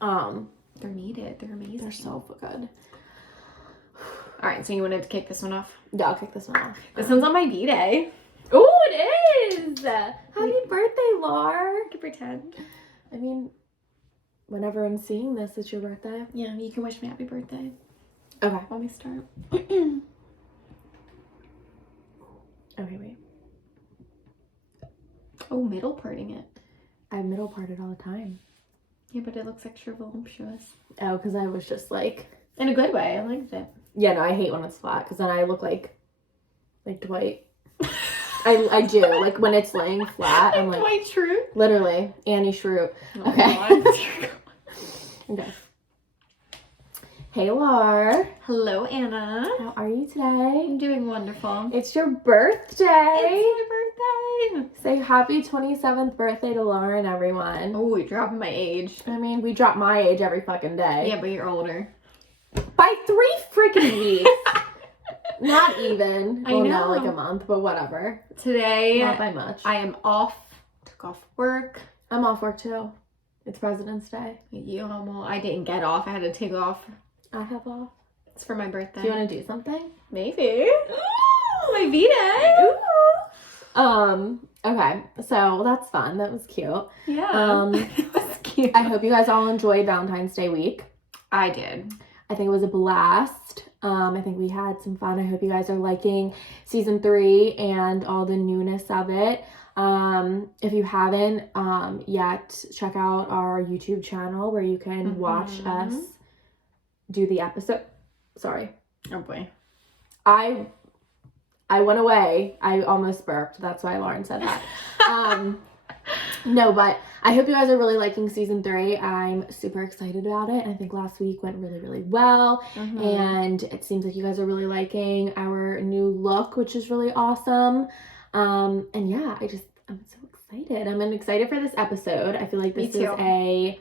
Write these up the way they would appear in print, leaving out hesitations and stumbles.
They're needed. They're amazing. They're so good. All right, so you wanted to kick this one off? Yeah, I'll kick this one off. This one's on my B-Day. Oh, it is! Happy birthday, Lar! I can pretend. I mean, whenever I'm seeing this, it's your birthday. Yeah, you can wish me happy birthday. Okay. Let me start. Okay, wait. Oh, middle parting it. I middle part it all the time. Yeah, but it looks extra voluptuous. Oh, because I was just like... In a good way. I liked it. Yeah, no, I hate when it's flat, because then I look like Dwight. I do. Like, when it's laying flat, I'm like... Dwight Schrute? Literally. Annie Schrute. Oh, Okay. Okay. Hey, Lar. Hello, Anna. How are you today? I'm doing wonderful. It's your birthday. It's my birthday. Say happy 27th birthday to Lauren, everyone. Oh, you're dropping my age. I mean, we drop my age every fucking day. Yeah, but you're older. By 3 freaking weeks. Not even. I Well, know. no, like a month, but whatever. Today, Not by much. I am off. Took off work. I'm off work too. It's President's Day. I didn't get off. I had to take off. I have off. It's for my birthday. Do you want to do something? Maybe. Ooh, my V-Day. Okay. So that's fun. That was cute. Yeah. It was cute. I hope you guys all enjoyed Valentine's Day week. I did. I think it was a blast. I think we had some fun. I hope you guys are liking season 3 and all the newness of it. If you haven't yet, check out our YouTube channel where you can watch us do the episode. Sorry. Oh boy. I went away. I almost burped. That's why Lauren said that. No, but I hope you guys are really liking season 3. I'm super excited about it. I think last week went really, really well. And it seems like you guys are really liking our new look, which is really awesome. And yeah, I'm so excited. I'm excited for this episode. I feel like this is a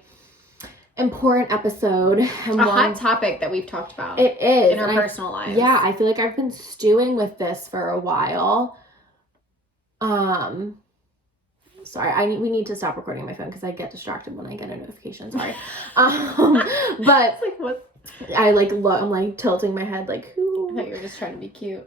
important episode. And a hot topic that we've talked about. It is. In our personal lives. Yeah, I feel like I've been stewing with this for a while. Sorry, we need to stop recording my phone because I get distracted when I get a notification. Sorry. But it's like what? I I'm like tilting my head like who? I thought you were just trying to be cute.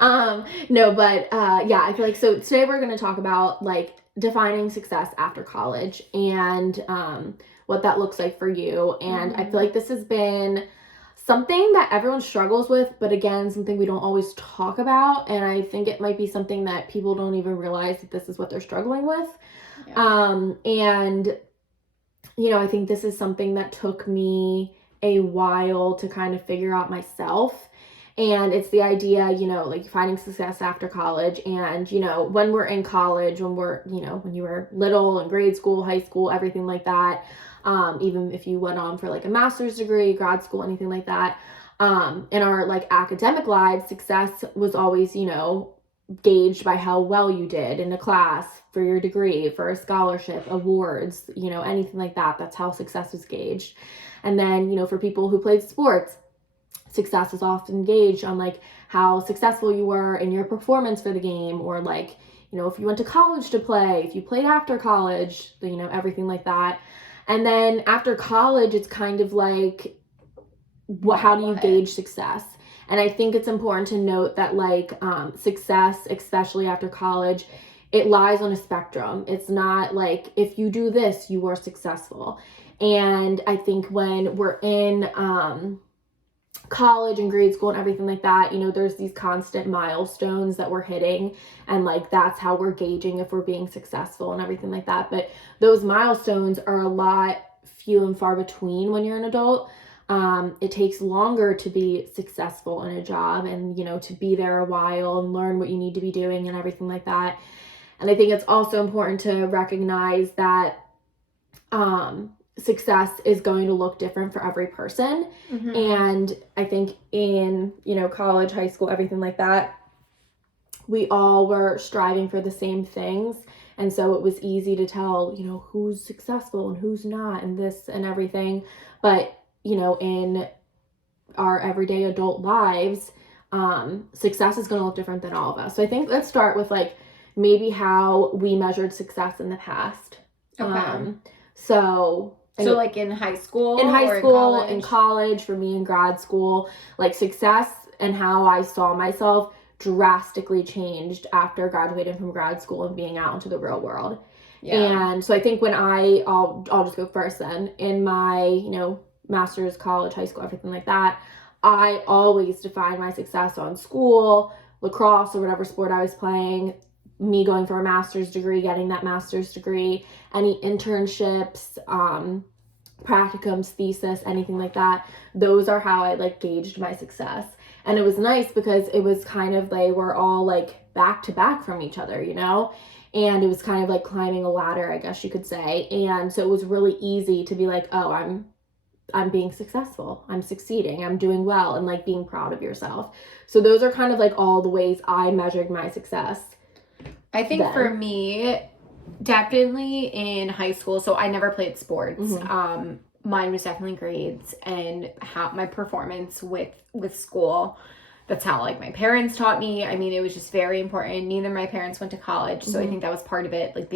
No, but yeah, I feel like so today we're gonna talk about like defining success after college and what that looks like for you. And I feel like this has been something that everyone struggles with, but again, something we don't always talk about. And I think it might be something that people don't even realize that this is what they're struggling with. Yeah. And, you know, I think this is something that took me a while to kind of figure out myself. And it's the idea, you know, like finding success after college. And, you know, when we're in college, when you were little in grade school, high school, everything like that. Even if you went on for like a master's degree, grad school, anything like that, in our like academic lives, success was always, you know, gauged by how well you did in a class, for your degree, for a scholarship, awards, you know, anything like that. That's how success was gauged. And then, you know, for people who played sports, success is often gauged on like how successful you were in your performance for the game, or like, you know, if you went to college to play, if you played after college, you know, everything like that. And then after college, it's kind of like, how do you gauge success? And I think it's important to note that like success, especially after college, it lies on a spectrum. It's not like if you do this, you are successful. And I think when we're in college and grade school and everything like that, you know, there's these constant milestones that we're hitting, and like that's how we're gauging if we're being successful and everything like that. But those milestones are a lot few and far between when you're an adult. It takes longer to be successful in a job and, you know, to be there a while and learn what you need to be doing and everything like that. And I think it's also important to recognize that success is going to look different for every person. And I think in, you know, college, high school, everything like that, we all were striving for the same things. And so it was easy to tell, you know, who's successful and who's not and this and everything. But, you know, in our everyday adult lives, success is going to look different than all of us. So I think let's start with like maybe how we measured success in the past. Okay. So like in high school? In high or school, in in college, for me in grad school, like success and how I saw myself drastically changed after graduating from grad school and being out into the real world. Yeah. And so I think when I'll just go first then, in my, master's, college, high school, everything like that, I always defined my success on school, lacrosse, or whatever sport I was playing, me going for a master's degree, getting that master's degree, any internships, practicums, thesis, anything like that. Those are how I like gauged my success. And it was nice because it was kind of, they were all like back to back from each other, and it was kind of like climbing a ladder, I guess you could say. And so it was really easy to be like, oh, I'm being successful, I'm succeeding, I'm doing well, and like being proud of yourself. So those are kind of like all the ways I measured my success. I think for me, definitely in high school, so I never played sports. Mine was definitely grades and how my performance with school. That's how like my parents taught me. I mean, it was just very important. Neither of my parents went to college, so I think that was part of it. Like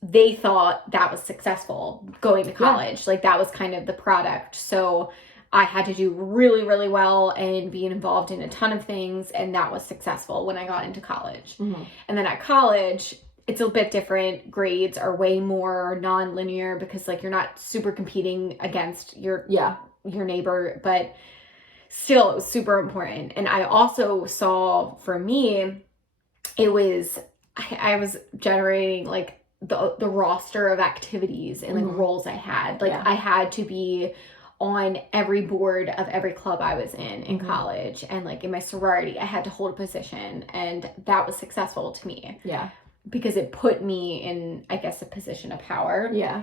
they thought that was successful going to college. Like that was kind of the product. So I had to do really, really well and be involved in a ton of things, and that was successful when I got into college. And then at college, it's a bit different. Grades are way more non-linear because like you're not super competing against your neighbor, but still it was super important. And I also saw, for me, it was I was generating like the roster of activities and like roles I had. Like I had to be on every board of every club I was in college, and like in my sorority I had to hold a position, and that was successful to me. Yeah. Because it put me in, I guess, a position of power. Yeah.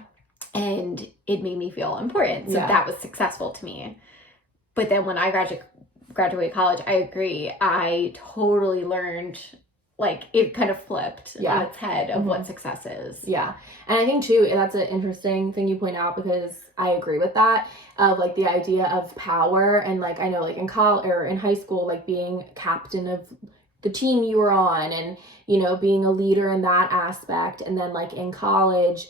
And it made me feel important. So that was successful to me. But then when I graduated college, I agree. I totally learned, like, it kind of flipped on its head of what success is. Yeah. And I think, too, that's an interesting thing you point out, because I agree with that, of, like, the idea of power. And, like, I know, like, in college or in high school, like, being captain of the team you were on and, being a leader in that aspect. And then, like, in college,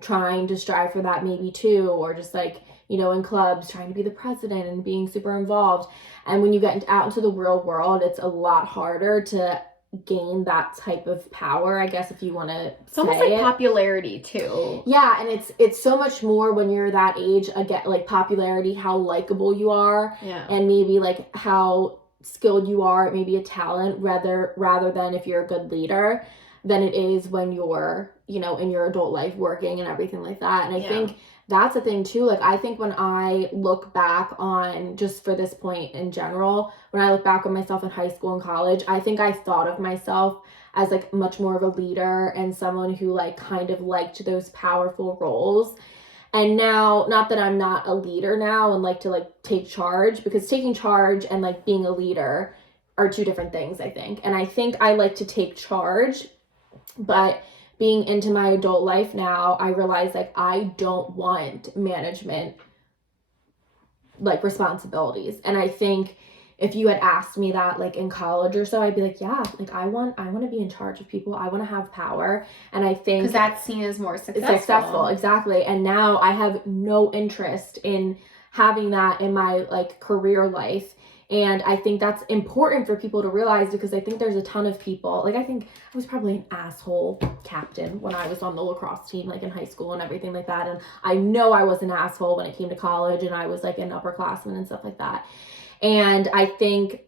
trying to strive for that maybe, too, or just, like, in clubs, trying to be the president and being super involved. And when you get out into the real world, it's a lot harder to gain that type of power, I guess, if you want to It's almost like popularity, too. Yeah, and it's so much more when you're that age, again, like popularity, how likable you are, and maybe like how skilled you are, maybe a talent, rather than if you're a good leader, than it is when you're, in your adult life working and everything like that. And I think that's the thing too. Like, I think when I look back on, just for this point in general, when I look back on myself in high school and college, I think I thought of myself as like much more of a leader and someone who like kind of liked those powerful roles. And now, not that I'm not a leader now and like to like take charge, because taking charge and like being a leader are two different things, I think. And I think I like to take charge, but being into my adult life now, I realize like I don't want management like responsibilities. And I think if you had asked me that like in college or so, I'd be like, yeah, like I want to be in charge of people. I want to have power. And I think because that's seen as more successful. Exactly. And now I have no interest in having that in my like career life. And I think that's important for people to realize, because I think there's a ton of people, like I think I was probably an asshole captain when I was on the lacrosse team, like in high school and everything like that. And I know I was an asshole when it came to college, and I was like an upperclassman and stuff like that. And I think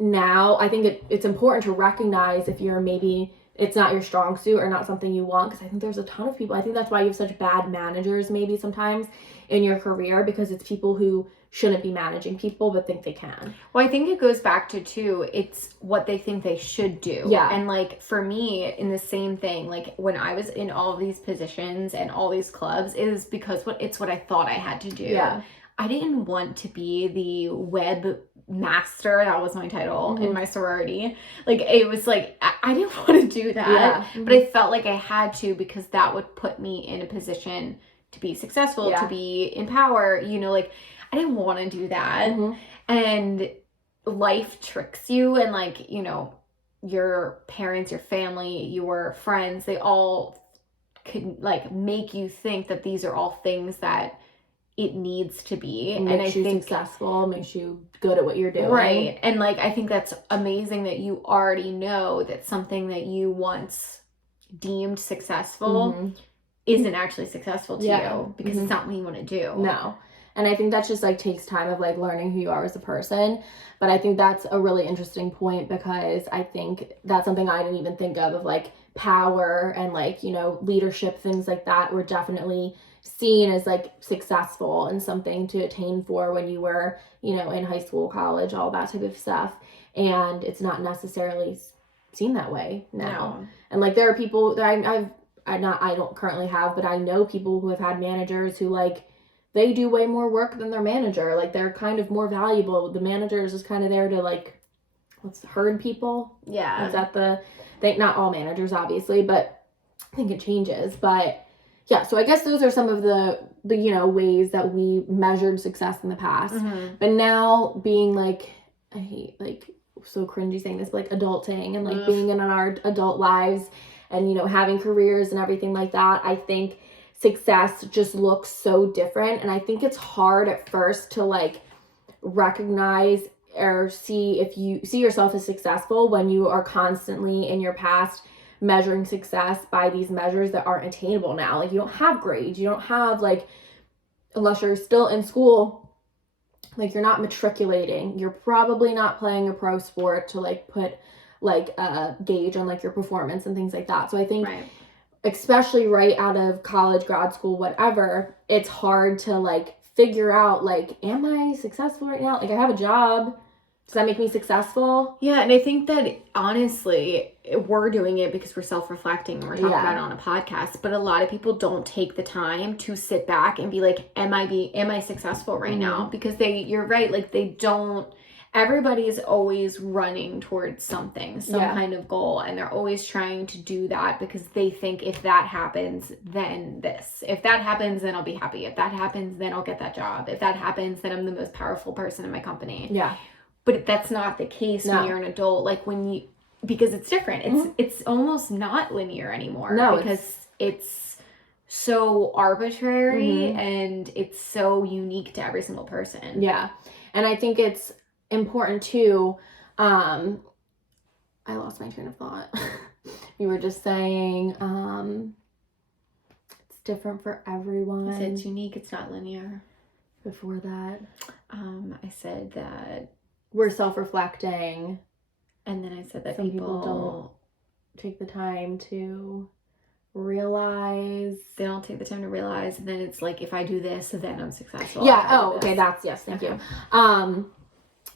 now, I think it's important to recognize if you're maybe, it's not your strong suit or not something you want, because I think there's a ton of people. I think that's why you have such bad managers maybe sometimes in your career, because it's people who shouldn't be managing people but think they can. Well, I think it goes back to, too, it's what they think they should do. Yeah. And, like, for me, in the same thing, like, when I was in all of these positions and all these clubs, it was because it's what I thought I had to do. Yeah. I didn't want to be the web master. That was my title in my sorority. Like, it was like, I didn't want to do that. Yeah. But I felt like I had to, because that would put me in a position to be successful, to be in power, like, I didn't want to do that. And life tricks you, and like, your parents, your family, your friends, they all can like make you think that these are all things that it needs to be. And I think successful, makes you good at what you're doing. Right. And like, I think that's amazing that you already know that something that you once deemed successful isn't actually successful to you, because it's not what you want to do. No. And I think that just like takes time of like learning who you are as a person. But I think that's a really interesting point, because I think that's something I didn't even think of like power and like, you know, leadership, things like that were definitely seen as like successful and something to attain for when you were, you know, in high school, college, all that type of stuff. And it's not necessarily seen that way now. No. And like there are people that I don't currently have, but I know people who have had managers who like they do way more work than their manager. Like they're kind of more valuable. The manager is just kind of there to like herd people. Yeah. Is that not all managers obviously, but I think it changes. But yeah, so I guess those are some of the you know ways that we measured success in the past. But now being like, I hate like so cringy saying this, but like adulting and like being in our adult lives and, you know, having careers and everything like that, I think success just looks so different. And I think it's hard at first to like recognize or see if you see yourself as successful when you are constantly in your past measuring success by these measures that aren't attainable now. Like you don't have grades, you don't have like, unless you're still in school, like you're not matriculating, you're probably not playing a pro sport to like put like a gauge on like your performance and things like that. So I think especially right out of college, grad school, whatever, it's hard to like figure out like, am I successful right now? Like I have a job. Does that make me successful? Yeah, and I think that honestly, we're doing it because we're self-reflecting and we're talking about it on a podcast, but a lot of people don't take the time to sit back and be like, am I successful right now? Because you're right, like they don't, everybody is always running towards something, some kind of goal, and they're always trying to do that because they think if that happens, then this. If that happens, then I'll be happy. If that happens, then I'll get that job. If that happens, then I'm the most powerful person in my company. Yeah. But that's not the case when you're an adult. Like because it's different. It's almost not linear anymore. No, because it's so arbitrary and it's so unique to every single person. Yeah. And I think it's important too. I lost my train of thought. You were just saying it's different for everyone. I said it's unique, it's not linear. Before that, I said that we're self-reflecting, and then I said that some people don't take the time to realize. They don't take the time to realize, and then it's like, if I do this, then I'm successful. Yeah. Oh, okay. That's yes. Thank you.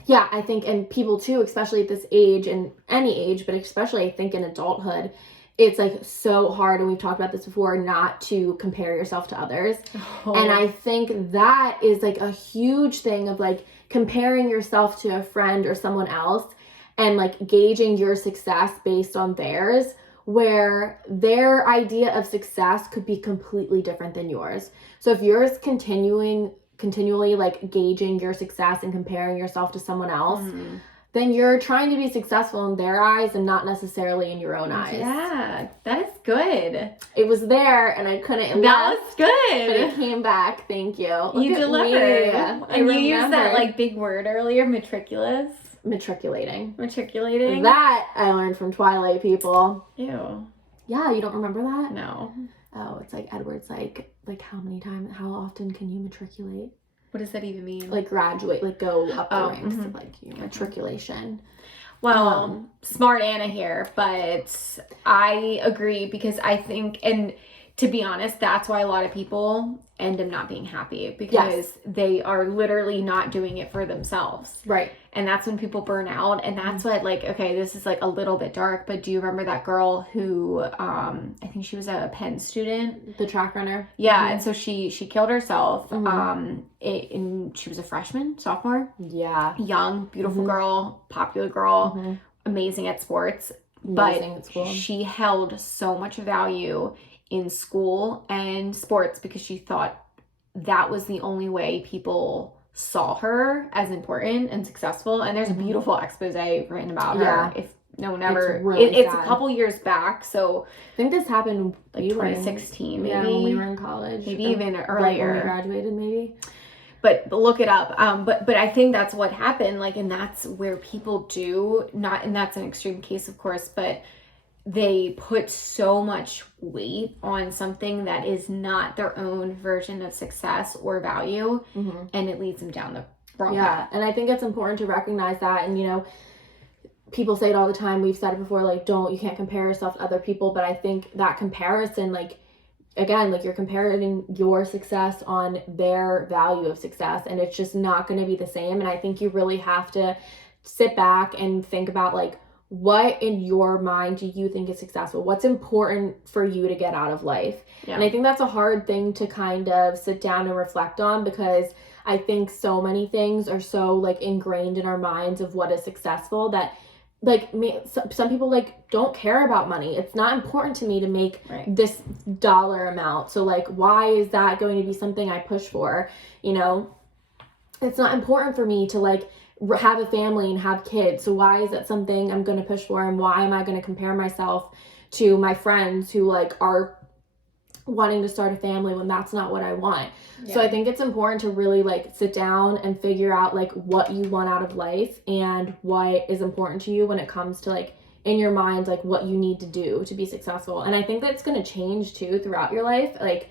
Yeah, I think, and people too, especially at this age and any age, but especially I think in adulthood, it's like so hard, and we've talked about this before, not to compare yourself to others. And I think that is like a huge thing of like comparing yourself to a friend or someone else and like gauging your success based on theirs, where their idea of success could be completely different than yours. So if yours continually like gauging your success and comparing yourself to someone else, then you're trying to be successful in their eyes and not necessarily in your own eyes. Yeah, that is good. It was there and I couldn't. That was good. But it came back. Thank you. You delivered. And you used that like big word earlier, matriculous. Matriculating. That I learned from Twilight people. Ew. Yeah, you don't remember that? No. Oh, it's like Edward's like how often can you matriculate? What does that even mean? Like graduate, like go up the ranks, like matriculation. Well, smart Anna here, but I agree, because I think, and to be honest, that's why a lot of people end up not being happy, because they are literally not doing it for themselves. Right. And that's when people burn out. And that's what, like, okay, this is like a little bit dark, but do you remember that girl who, I think she was a Penn student? The track runner? Yeah. And so she killed herself. And she was a freshman, sophomore. Yeah. Young, beautiful girl, popular girl, amazing at sports. Amazing at school. She held so much value in school and sports because she thought that was the only way people saw her as important and successful. And there's a beautiful expose written about her. If no one ever. It's really it's sad. a couple years back, so I think this happened like 2016, maybe. Yeah, when we were in college. Maybe even earlier. Right when we graduated, maybe. But look it up. But I think that's what happened. Like, and that's where people do not, and that's an extreme case, of course, but they put so much weight on something that is not their own version of success or value, and it leads them down the wrong path. And I think it's important to recognize that. And, you know, people say it all the time. We've said it before, like, you can't compare yourself to other people. But I think that comparison, like, again, like, you're comparing your success on their value of success, and it's just not going to be the same. And I think you really have to sit back and think about, like, what in your mind do you think is successful? What's important for you to get out of life? Yeah. And I think that's a hard thing to kind of sit down and reflect on, because I think so many things are so, like, ingrained in our minds of what is successful that, like, some people, like, don't care about money. It's not important to me to make this dollar amount. So, like, why is that going to be something I push for? You know, it's not important for me to, like, have a family and have kids. So why is that something I'm going to push for? And why am I going to compare myself to my friends who, like, are wanting to start a family when that's not what I want? Yeah. So I think it's important to really, like, sit down and figure out, like, what you want out of life and what is important to you when it comes to, like, in your mind, like, what you need to do to be successful. And I think that's going to change too throughout your life. Like,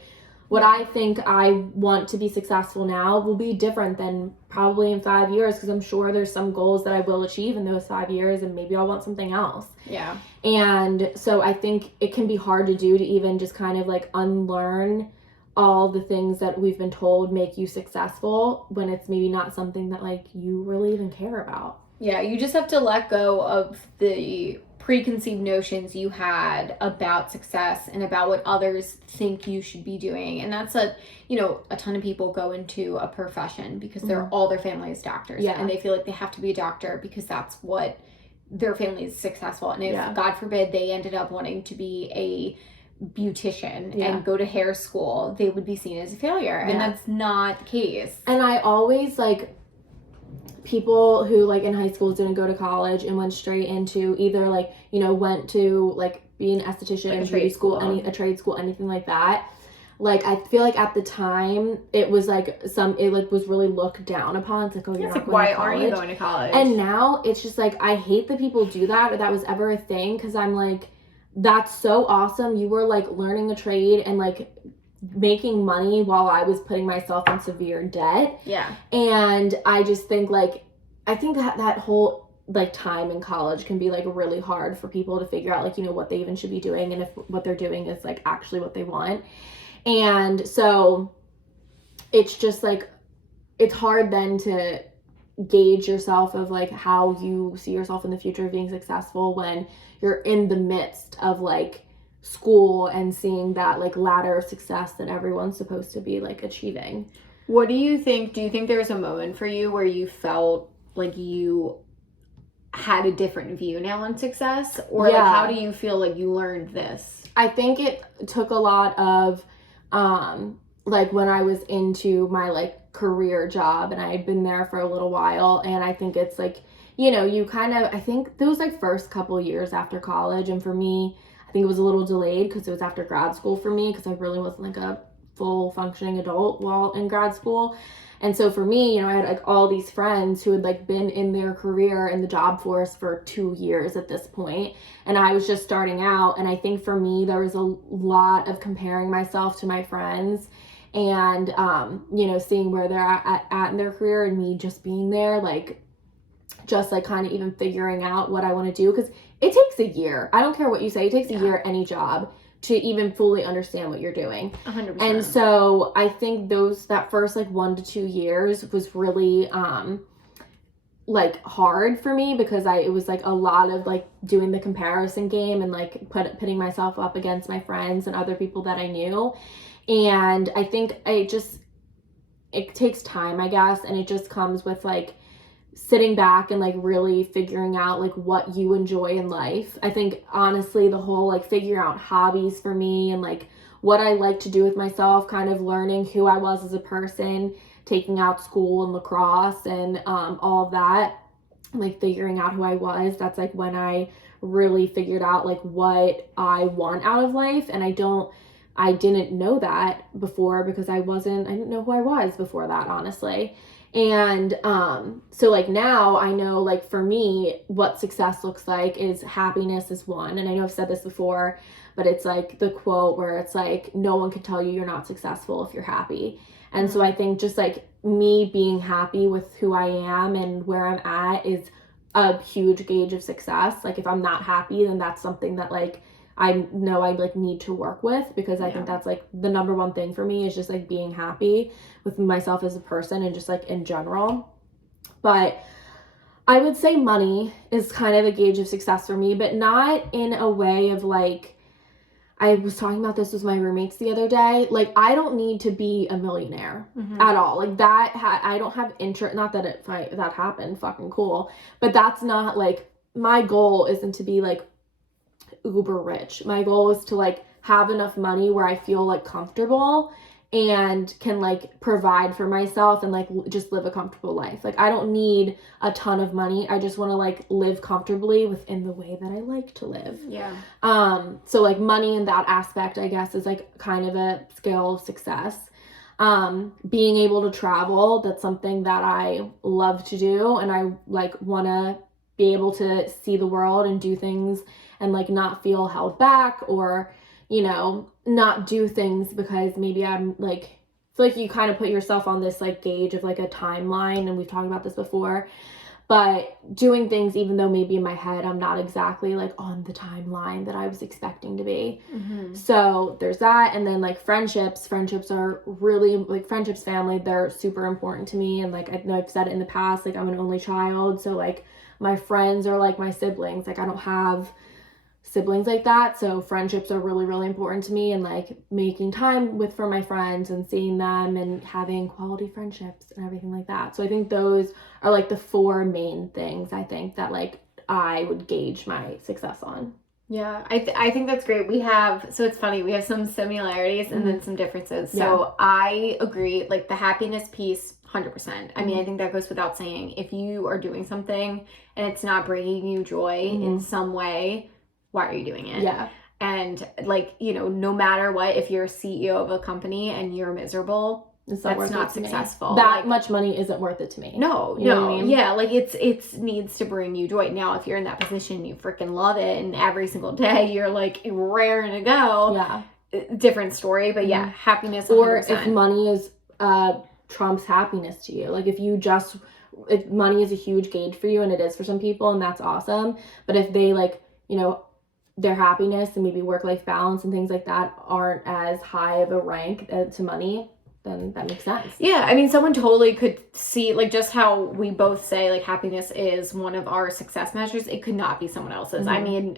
what I think I want to be successful now will be different than probably in 5 years, because I'm sure there's some goals that I will achieve in those 5 years, and maybe I'll want something else. Yeah. And so I think it can be hard to do, to even just kind of, like, unlearn all the things that we've been told make you successful when it's maybe not something that, like, you really even care about. Yeah, you just have to let go of the preconceived notions you had about success and about what others think you should be doing. And that's a ton of people go into a profession because they're all their family is doctors. Yeah. And they feel like they have to be a doctor because that's what their family is successful. And if, God forbid, they ended up wanting to be a beautician and go to hair school, they would be seen as a failure. And that's not the case. And I always, like, people who, like, in high school didn't go to college and went straight into either, like, you know, went to, like, be an esthetician, like, beauty school, a trade school, anything like that. Like, I feel like at the time it was like was really looked down upon. It's like, oh, you're not going to college. Why aren't you going to college? And now it's just like, I hate that people do that, or that was ever a thing, because I'm like, that's so awesome. You were, like, learning a trade and, like, making money while I was putting myself in severe debt. Yeah. And I just think, like, I think that whole, like, time in college can be, like, really hard for people to figure out, like, you know, what they even should be doing, and if what they're doing is, like, actually what they want. And so it's just, like, it's hard then to gauge yourself of, like, how you see yourself in the future of being successful when you're in the midst of, like, school and seeing that, like, ladder of success that everyone's supposed to be, like, achieving. What do you think? Do you think there was a moment for you where you felt like you had a different view now on success? Or like, how do you feel like you learned this? I think it took a lot of, like, when I was into my, like, career job and I had been there for a little while, and I think it's, like, you know, you kind of, I think those, like, first couple years after college, and for me, I think it was a little delayed because it was after grad school for me, because I really wasn't, like, a full functioning adult while in grad school. And so for me, you know, I had, like, all these friends who had, like, been in their career in the job force for 2 years at this point, and I was just starting out. And I think for me, there was a lot of comparing myself to my friends and, you know, seeing where they're at in their career, and me just being there, like, just, like, kind of even figuring out what I want to do, because it takes a year. I don't care what you say. It takes a year, any job, to even fully understand what you're doing. 100%. And so I think that first, like, 1 to 2 years was really, like, hard for me, because it was, like, a lot of, like, doing the comparison game and, like, putting myself up against my friends and other people that I knew. And I think it takes time, I guess. And it just comes with, like, sitting back and, like, really figuring out, like, what you enjoy in life. I think, honestly, the whole, like, figuring out hobbies for me and, like, what I like to do with myself, kind of learning who I was as a person, taking out school and lacrosse and all of that, like, figuring out who I was. That's, like, when I really figured out like what I want out of life. And I didn't know that before because I didn't know who I was before that, honestly. And so like now I know, like, for me, what success looks like is happiness is one. And I know I've said this before, but it's like the quote where it's like, no one can tell you you're not successful if you're happy. And so I think just like me being happy with who I am and where I'm at is a huge gauge of success. Like if I'm not happy, then that's something that like I know I like need to work with, because I think that's like the number one thing for me is just like being happy with myself as a person and just like in general. But I would say money is kind of a gauge of success for me, but not in a way of like, I was talking about this with my roommates the other day. Like, I don't need to be a millionaire at all. Like that, I don't have interest. Not that if that happened, fucking cool. But that's not like, my goal isn't to be like uber rich. My goal is to like have enough money where I feel like comfortable and can like provide for myself and like just live a comfortable life. Like I don't need a ton of money. I just want to like live comfortably within the way that I like to live. Yeah. So like money in that aspect, I guess, is like kind of a scale of success. Being able to travel, that's something that I love to do, and I like want to be able to see the world and do things and like not feel held back, or you know, not do things because maybe I'm like, I feel like you kind of put yourself on this like gauge of like a timeline, and we've talked about this before, but doing things even though maybe in my head I'm not exactly like on the timeline that I was expecting to be. So there's that. And then like friendships are really like, friendships, family, they're super important to me. And like I know I've said it in the past, like I'm an only child, so like my friends are like my siblings. Like I don't have siblings like that, so friendships are really, really important to me, and like making time for my friends and seeing them and having quality friendships and everything like that. So I think those are like the four main things I think that like I would gauge my success on. Yeah, I think that's great. So it's funny, we have some similarities and then some differences. So I agree, like the happiness piece, 100%. I mean, I think that goes without saying. If you are doing something and it's not bringing you joy in some way, why are you doing it? Yeah. And like, you know, no matter what, if you're a CEO of a company and you're miserable, that's not successful. That like, much money isn't worth it to me. No. I mean? Yeah, like it needs to bring you joy. Now, if you're in that position, you freaking love it, and every single day you're like raring to go. Yeah. Different story, but yeah, happiness 100%. Or if money is trumps happiness to you. Like if money is a huge gauge for you, and it is for some people, and that's awesome. But if they like, you know, their happiness and maybe work-life balance and things like that aren't as high of a rank to money, then that makes sense. Yeah, I mean, someone totally could see, like, just how we both say, like, happiness is one of our success measures. It could not be someone else's. I mean,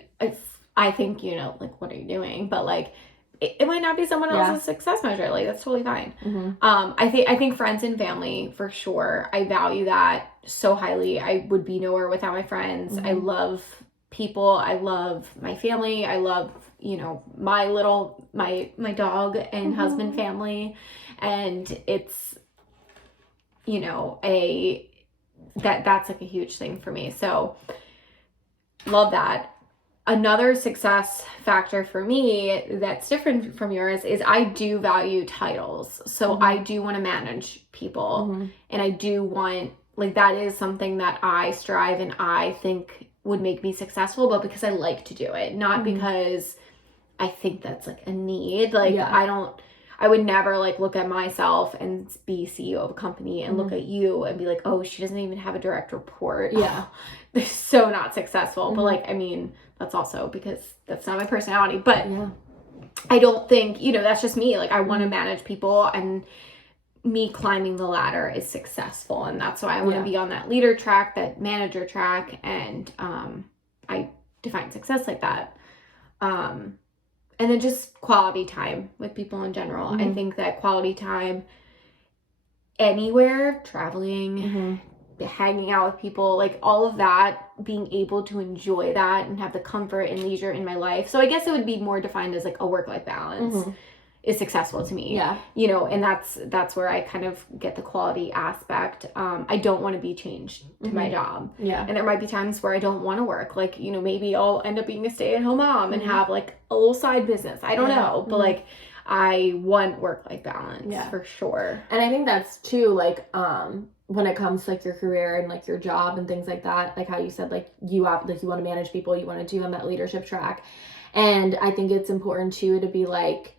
I think, you know, like, what are you doing? But, like, it might not be someone else's success measure. Like, that's totally fine. I think friends and family, for sure, I value that so highly. I would be nowhere without my friends. I love people. I love my family. I love, you know, my dog and husband family. And it's, you know, that's like a huge thing for me. So love that. Another success factor for me that's different from yours is I do value titles. So I do want to manage people, and I do want, like, that is something that I strive and I think would make me successful, but because I like to do it, not because I think that's like a need. Like I would never like look at myself and be CEO of a company and look at you and be like, oh, she doesn't even have a direct report. Yeah. They're so not successful. But like, I mean, that's also because that's not my personality. But I don't think, you know, that's just me. Like I want to manage people, and me climbing the ladder is successful, and that's why I want to be on that leader track, that manager track, and I define success like that. And then just quality time with people in general. I think that quality time anywhere, traveling, hanging out with people, like all of that, being able to enjoy that and have the comfort and leisure in my life. So I guess it would be more defined as like a work-life balance. is successful to me. Yeah. You know, and that's where I kind of get the quality aspect. I don't want to be changed to my job. Yeah. And there might be times where I don't want to work. Like, you know, maybe I'll end up being a stay-at-home mom and have like a little side business. I don't know. But like, I want work-life balance for sure. And I think that's too, like, when it comes to like your career and like your job and things like that, like how you said, like you want to manage people, you want to do on that leadership track. And I think it's important too to be like,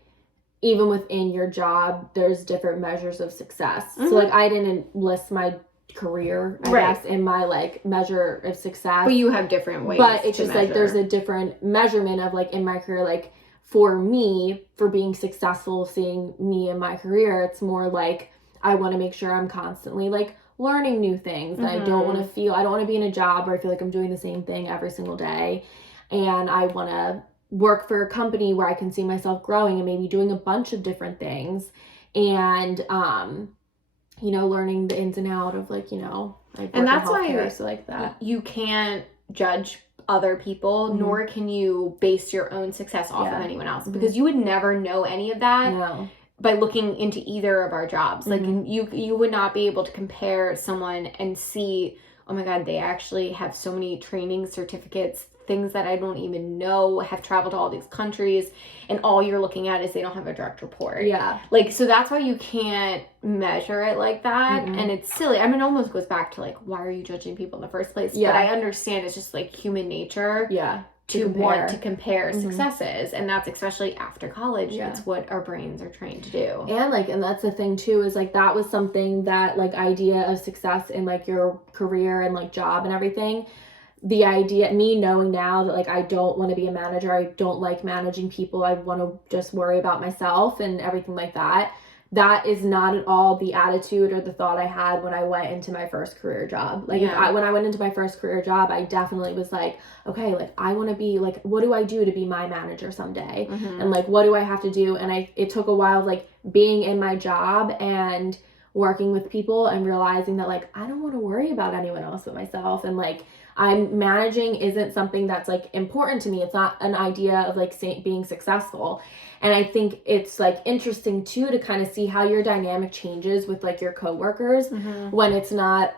even within your job, there's different measures of success. So like I didn't list my career, I guess, in my like measure of success. But you have different ways. But it's just measure. like there's a different measurement of like in my career, like for me, for being successful, seeing me in my career, it's more like I want to make sure I'm constantly like learning new things. That I don't want to be in a job where I feel like I'm doing the same thing every single day. And I want to work for a company where I can see myself growing and maybe doing a bunch of different things and you know, learning the ins and outs of like, you know, like and that's why so like that you can't judge other people, nor can you base your own success off of anyone else, because you would never know any of that by looking into either of our jobs. Like you would not be able to compare someone and see, oh my God, they actually have so many training certificates, things that I don't even know, have traveled to all these countries, and all you're looking at is they don't have a direct report. Yeah. Like, so that's why you can't measure it like that. And it's silly. I mean, it almost goes back to like, why are you judging people in the first place? Yeah. But I understand it's just like human nature. Yeah. To want to compare successes, and that's especially after college. It's what our brains are trained to do. And that's the thing too, is like that was something that like idea of success in like your career and like job and everything. The idea, me knowing now that like I don't want to be a manager, I don't like managing people, I want to just worry about myself and everything like that. That is not at all the attitude or the thought I had when I went into my first career job. Like when I went into my first career job, I definitely was like, okay, like I want to be like, what do I do to be my manager someday? And like, what do I have to do? And it took a while, like being in my job and working with people and realizing that like, I don't want to worry about anyone else but myself. And like, I'm managing isn't something that's like important to me. It's not an idea of like being successful. And I think it's like interesting too to kind of see how your dynamic changes with like your coworkers when it's not,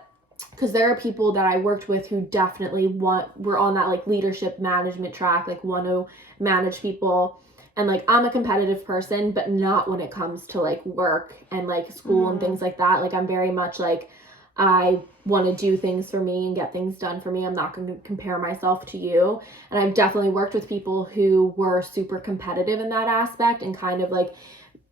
because there are people that I worked with who definitely were on that like leadership management track, like want to manage people. And like I'm a competitive person, but not when it comes to like work and like school and things like that. Like I'm very much like, I want to do things for me and get things done for me. I'm not going to compare myself to you. And I've definitely worked with people who were super competitive in that aspect and kind of like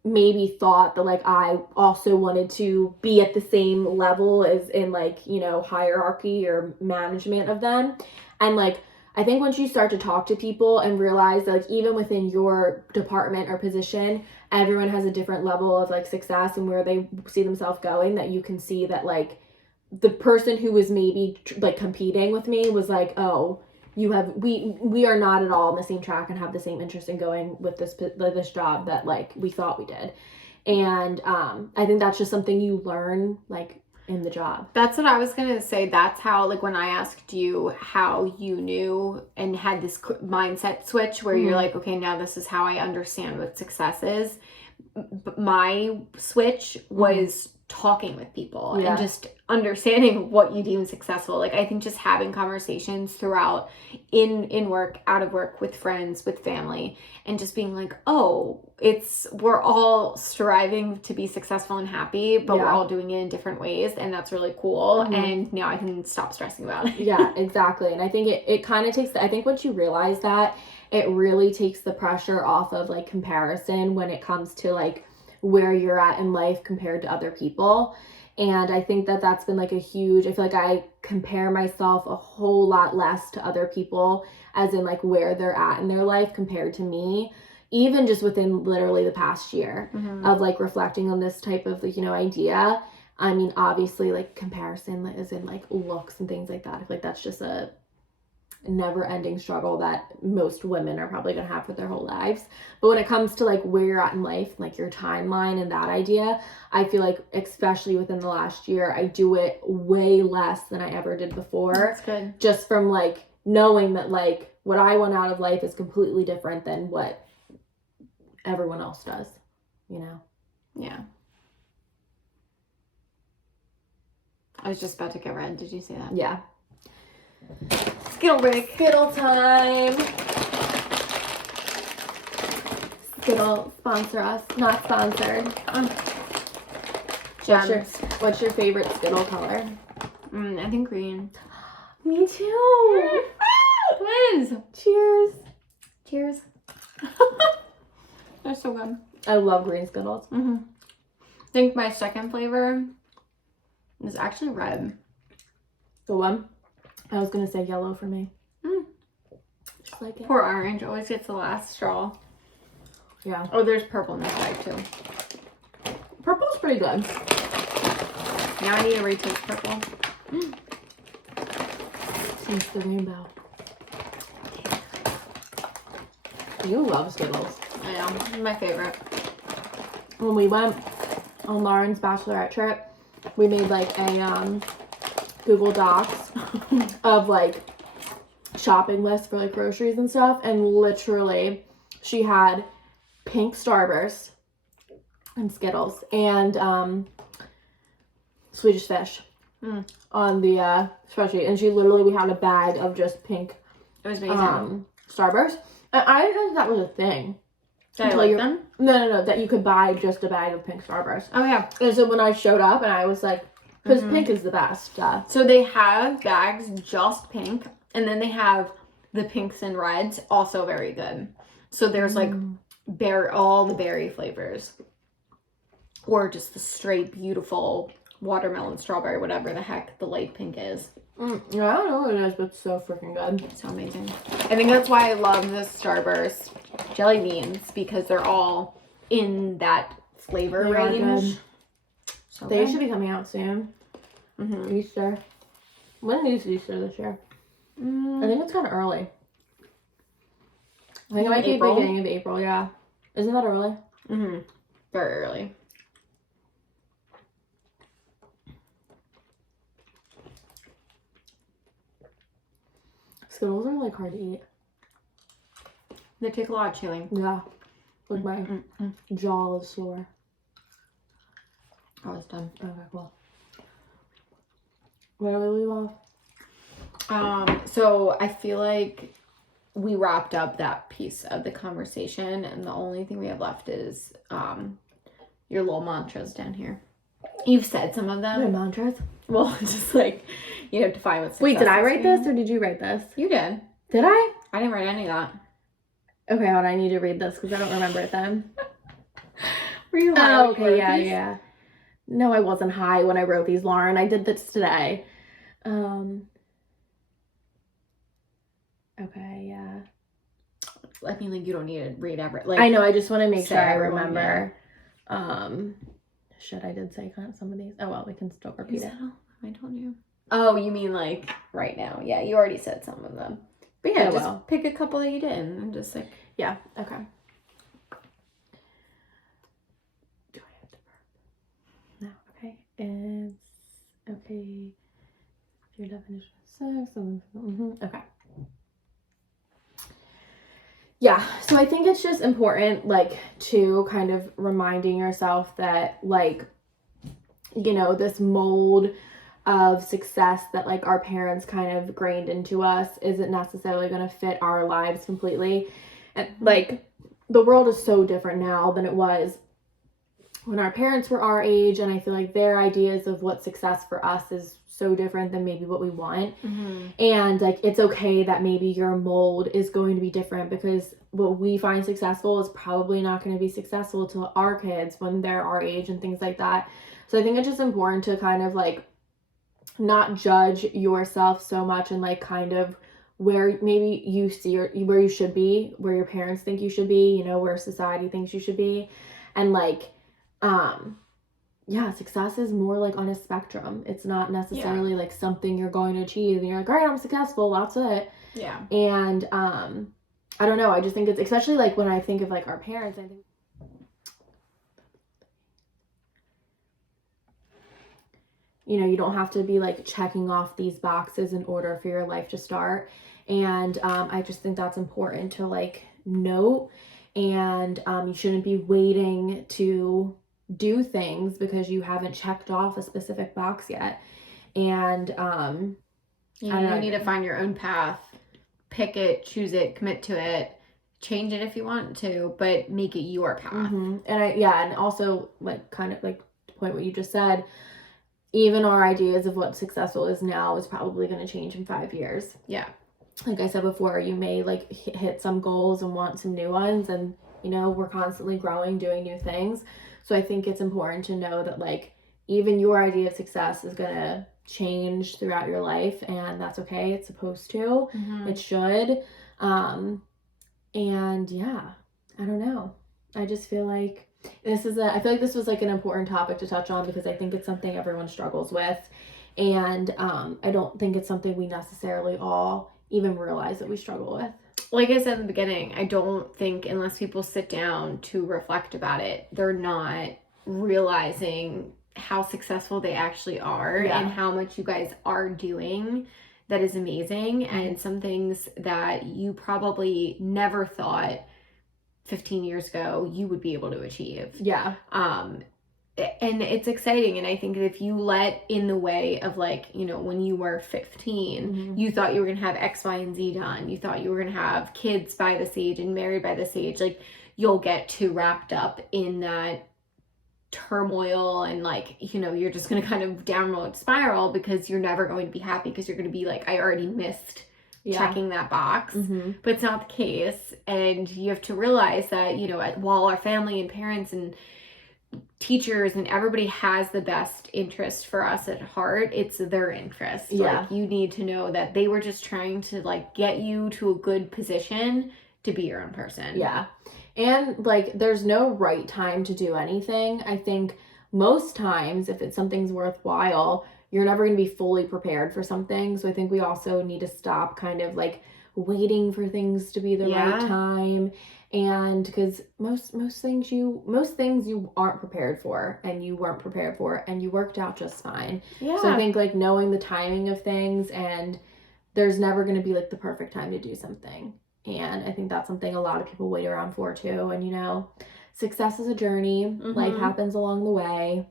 maybe thought that like I also wanted to be at the same level as in like, you know, hierarchy or management of them. And like, I think once you start to talk to people and realize that like even within your department or position, everyone has a different level of like success and where they see themselves going, that you can see that like the person who was maybe like competing with me was like, oh, we are not at all on the same track and have the same interest in going with this job that like we thought we did. And I think that's just something you learn like in the job. That's what I was gonna say. That's how, like, when I asked you how you knew and had this mindset switch where you're like, okay, now this is how I understand what success is. My switch was talking with people and just understanding what you deem successful. Like, I think just having conversations throughout in work, out of work, with friends, with family, and just being like, oh, we're all striving to be successful and happy, but we're all doing it in different ways, and that's really cool. And now I can stop stressing about it. Yeah, exactly. And I think it kind of takes I think once you realize that, it really takes the pressure off of like comparison when it comes to like where you're at in life compared to other people. And I think that that's been like a huge, I feel like I compare myself a whole lot less to other people, as in like where they're at in their life compared to me, even just within literally the past year of like reflecting on this type of like, you know, idea. I mean, obviously like comparison is in like looks and things like that. I feel like that's just a never-ending struggle that most women are probably gonna have for their whole lives. But when it comes to like where you're at in life, like your timeline and that idea, I feel like especially within the last year, I do it way less than I ever did before. That's good. Just from like knowing that like what I want out of life is completely different than what everyone else does. you know. Yeah. I was just about to get red. Did you see that? Yeah. Skittle break. Skittle time. Skittle, sponsor us. Not sponsored. What's your favorite Skittle color? I think green. Me too. Twins. Cheers. Cheers. They're so good. I love green Skittles. I think my second flavor is actually red. The one? I was going to say yellow for me. Just like it. Poor orange always gets the last straw. Yeah. Oh, there's purple in this bag too. Purple's pretty good. Now I need to retaste purple. Taste the rainbow. You love Skittles. I know. My favorite. When we went on Lauren's bachelorette trip, we made like a Google Docs of like shopping lists for like groceries and stuff, and literally she had pink Starburst and Skittles and Swedish Fish on the spreadsheet, and we had a bag of just pink It was amazing. Starburst, and I didn't know that was a thing. Did I like them? No, that you could buy just a bag of pink Starburst. Oh yeah. And so when I showed up, and I was like, because pink is the best. So they have bags just pink, and then they have the pinks and reds, also very good. So there's like all the berry flavors, or just the straight beautiful watermelon, strawberry, whatever the heck the light pink is. Yeah, I don't know what it is, but it's so freaking good. It's so amazing. I think that's why I love the Starburst jelly beans, because they're all in that flavor range. So they should be coming out soon. Easter. When is Easter this year? I think it's kind of early. I think it might be beginning of April, yeah. Isn't that early? Very early. Skittles are like hard to eat. They take a lot of chewing. Yeah. Like my jaw is sore. Oh, it's done. Okay, cool. Where do we leave off? So I feel like we wrapped up that piece of the conversation, and the only thing we have left is your little mantras down here. You've said some of them. Your mantras? Well, just like, define what success. Wait, did I write this or did you write this? You did. Did I? I didn't write any of that. Okay, well, I need to read this because I don't remember it then. Were you high? Oh, okay, yeah. No, I wasn't high when I wrote these, Lauren. I did this today. Okay, yeah. I mean, like, you don't need to read every. Like, I know. I just want to make sure I remember. Shit, I did say some of these. Oh well, we can still repeat it. I told you. Oh, you mean like right now? Yeah, you already said some of them. But yeah, just pick a couple that you didn't. I'm just like, yeah, okay. Do I have to burp? No, okay. It's okay. Your definition of sex. Okay. Yeah, so I think it's just important, like, to kind of reminding yourself that, like, this mold of success that, like, our parents kind of grained into us isn't necessarily going to fit our lives completely. And, like, the world is so different now than it was when our parents were our age, and I feel like their ideas of what success for us is so different than maybe what we want. And like, it's okay that maybe your mold is going to be different, because what we find successful is probably not going to be successful to our kids when they're our age and things like that. So I think it's just important to kind of like not judge yourself so much, and like kind of where maybe you see where you should be, where your parents think you should be, where society thinks you should be. And like success is more like on a spectrum. It's not necessarily like something you're going to achieve and you're like, all right, I'm successful, that's it. Yeah. And I don't know, I just think it's, especially like when I think of like our parents, I think you don't have to be like checking off these boxes in order for your life to start. And I just think that's important to like note. and you shouldn't be waiting to do things because you haven't checked off a specific box yet. And you need to find your own path, pick it, choose it, commit to it, change it if you want to, but make it your path. Mm-hmm. And also like kind of like to point what you just said, even our ideas of what successful is now is probably going to change in 5 years. Yeah. Like I said before, you may like hit some goals and want some new ones, and you know, we're constantly growing, doing new things. So I think it's important to know that like even your idea of success is going to change throughout your life, and that's okay. It's supposed to. Mm-hmm. It should. And yeah, I don't know. I just feel like I feel like this was like an important topic to touch on because I think it's something everyone struggles with. And I don't think it's something we necessarily all even realize that we struggle with. Like I said in the beginning, I don't think unless people sit down to reflect about it, they're not realizing how successful they actually are and how much you guys are doing. That is amazing. And some things that you probably never thought 15 years ago you would be able to achieve. Yeah. And it's exciting. And I think that if you let in the way of like, you know, when you were 15, you thought you were going to have X, Y, and Z done. You thought you were going to have kids by this age and married by this age. Like you'll get too wrapped up in that turmoil and like, you know, you're just going to kind of downward spiral because you're never going to be happy because you're going to be like, I already missed checking that box. But it's not the case. And you have to realize that, you know, while our family and parents and teachers and everybody has the best interest for us at heart, it's their interest. Like you need to know that they were just trying to like get you to a good position to be your own person. Yeah. And like there's no right time to do anything. I think most times if it's something's worthwhile, you're never going to be fully prepared for something. So I think we also need to stop kind of like waiting for things to be the right time. And because most things you aren't prepared for, and you weren't prepared for, and you worked out just fine. Yeah. So I think like knowing the timing of things, and there's never going to be like the perfect time to do something. And I think that's something a lot of people wait around for too. And you know, success is a journey. Life happens along the way.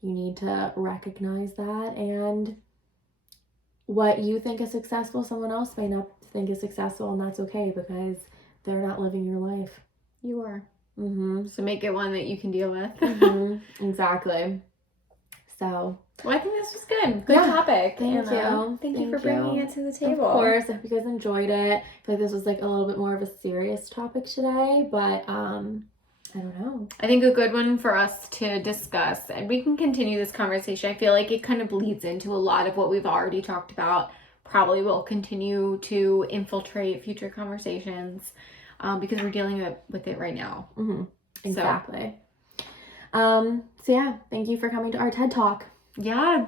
You need to recognize that, and what you think is successful, someone else may not think is successful, and that's okay because they're not living your life. You are. So make it one that you can deal with. Exactly. So. Well, I think this was good. Good topic. Thank you. Thank you for bringing it to the table. Of course. I hope you guys enjoyed it. I feel like this was like a little bit more of a serious topic today, but I don't know. I think a good one for us to discuss, and we can continue this conversation. I feel like it kind of bleeds into a lot of what we've already talked about. Probably will continue to infiltrate future conversations because we're dealing with it right now. Exactly. So yeah, thank you for coming to our TED Talk. Yeah.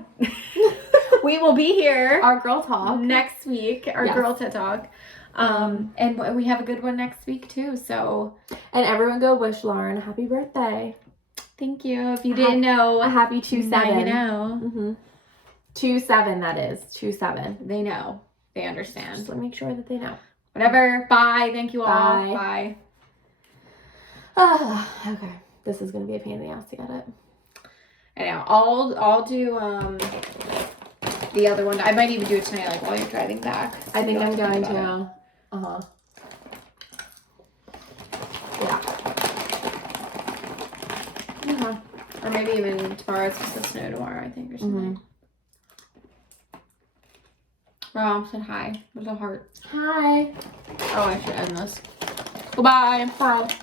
We will be here. Our girl talk. Next week. Our girl TED Talk. And we have a good one next week too, so. And everyone go wish Lauren a happy birthday. Thank you. If you didn't know. A happy 2/7. Now you know. 2/7, that is. 2/7. They know. They understand. Just to make sure that they know. Whatever. Bye. Thank you all. Bye. Okay. This is going to be a pain in the ass to get it. I know. I'll do the other one. I might even do it tonight, like while you're driving back. I think I'm going to. Yeah. Or maybe even tomorrow. It's supposed to snow tomorrow, I think, or something. Mom said hi. There's a heart. Hi. Oh, I should end this. Goodbye. Bye.